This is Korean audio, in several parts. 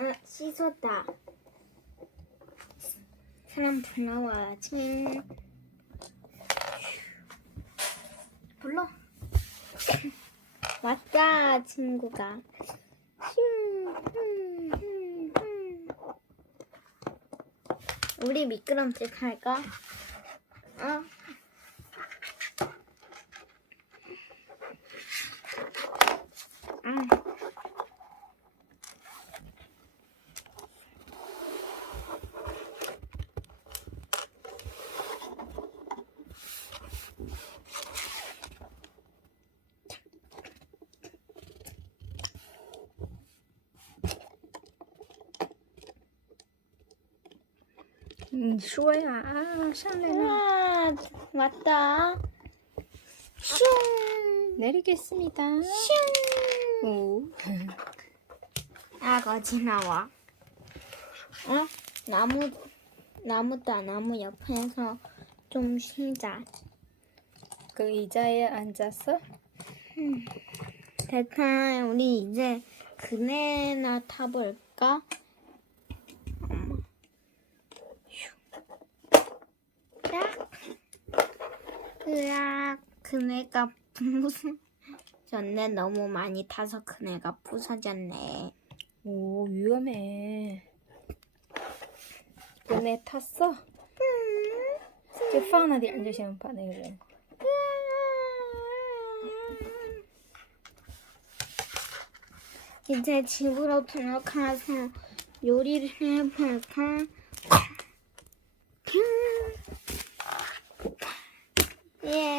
아, 씻었다. 사람 불러와야지. 불러. 왔다, 친구가. 우리 미끄럼틀 할까? 어? 음, 쇼야. 아, 샬레나. 우와, 왔다. 슝, 내리겠습니다. 슝. 오. 아가 지나와. 어? 나무, 나무다, 나무 옆에서 좀 쉬자. 그 의자에 앉아서 됐다. 우리 이제 그네나 타볼까? 엄마. 휴. 야. 으악, 그네가 부서졌네. 너무 많이 타서 그네가 부서졌네. 오, 위험해. 그네 탔어? 就放那点就行，把那个人。 이제 집으로 들어가서 요리를 해볼까?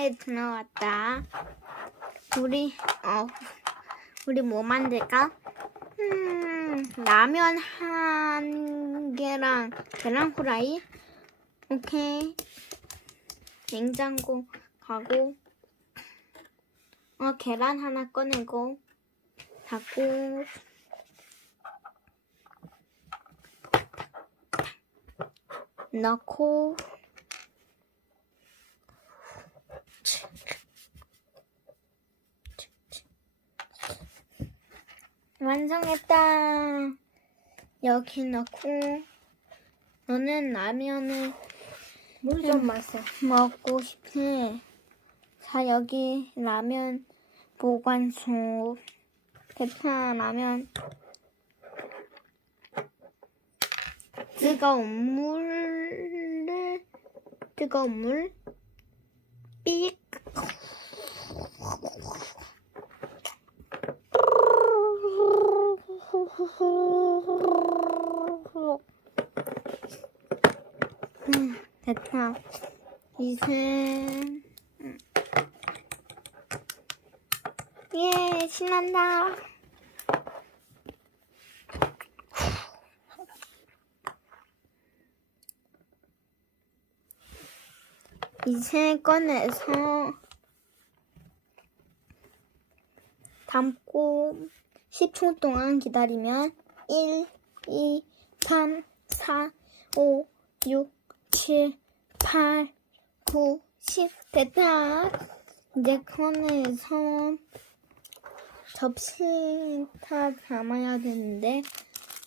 예, 들어왔다. 우리, 어, 우리 뭐 만들까? 음, 라면 한 개랑 계란 후라이? 오케이. 냉장고 가고, 어, 계란 하나 꺼내고, 닫고 넣고 완성했다. 여기 넣고 너는 라면을 물 좀 마셔. 먹고 싶지? 자 여기 라면 보관소 대파 라면 뜨거운 물을 뜨거운 물 삑. 음, 됐다. 이제 음. 예 신난다. 이제 꺼내서 담고 10초 동안 기다리면 1, 2, 3, 4, 5, 6, 7, 8, 9, 10 됐다. 이제 꺼내서 접시 다 담아야 되는데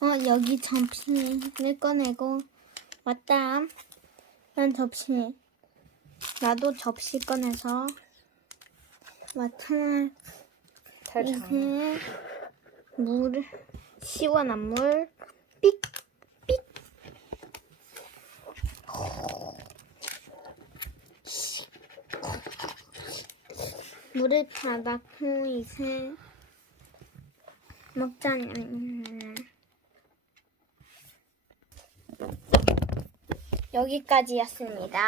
어 여기 접시를 꺼내고 왔다. 난 접시 나도 접시 꺼내서 왔다. 이제 물 시원한 물 삑, 삑. 물을 받았고 이제 먹자냐. 여기까지였습니다.